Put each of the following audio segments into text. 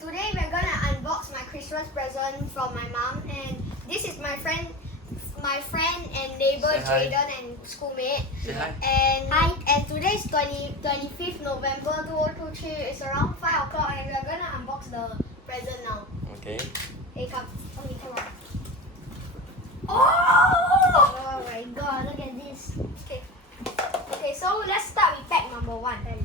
Today we're gonna unbox my Christmas present from my mom, and this is my friend and neighbor Say hi. Jaden and schoolmate. Say hi. And today is 25th November 2023. It's around 5 o'clock, and we're gonna unbox the present now. Okay. Hey, come. Okay, come on. Oh my god, look at this. Okay, so let's start with pack number 1. Okay,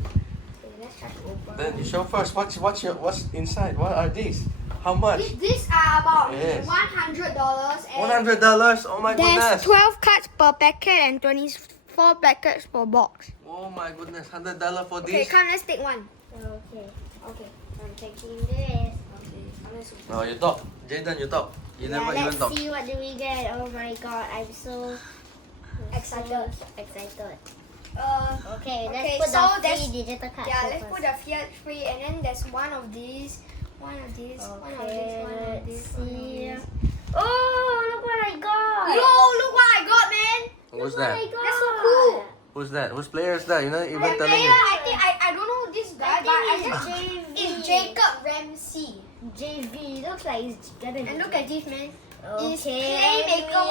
let's try to open. Then you show first. What's inside? What are these? How much? These are about Yes. $100. And $100. Oh my there's goodness. 12 cards per packet and 24 packets per box. Oh my goodness. $100 for Okay, this. come, let's take one. Okay, Okay. I'm taking this. Okay, let's open. No, you talk. Jaden, you talk. You never even Let's talk. see what do we get. Oh my god, I'm so Excited. excited. Okay, Okay, let's put so the there's- free digital card. Yeah, here let's first. put the Fiat free, and then there's one of these, one of these, one of these, Okay, one of let's these, one of see. these. Oh, look what I got. Yo, look what I got, man! Who's Look what I that? got. That's so cool. Who's that? Whose player is that? You're not even The telling player, me. I think I don't know this guy, but I just JV. it's Jacob Ramsey. JV. Looks like it's gonna be. And look at this, man. It's Okay. Playmaker.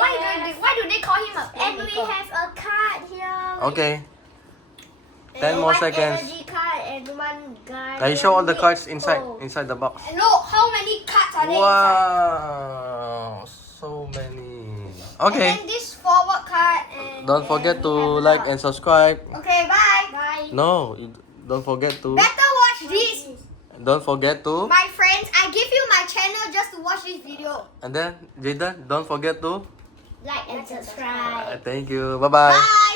Why do they call him a And we Playmaker? have a card here. Okay. And 10 more one seconds. energy card and one guy. Now you show all the cards inside Oh. inside the box. And look, how many cards are there inside? Wow, so many. And Okay. then this forward card and Don't forget to we have a like lot. and subscribe. okay, bye. Bye. No, don't forget to. Better watch this. Don't forget to. My friends, I give you my channel just to watch this video. And then, Jaden, don't forget to. Like and subscribe. Thank you. Bye bye. Bye.